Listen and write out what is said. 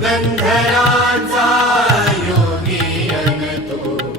सुगंधराचा योगी तू.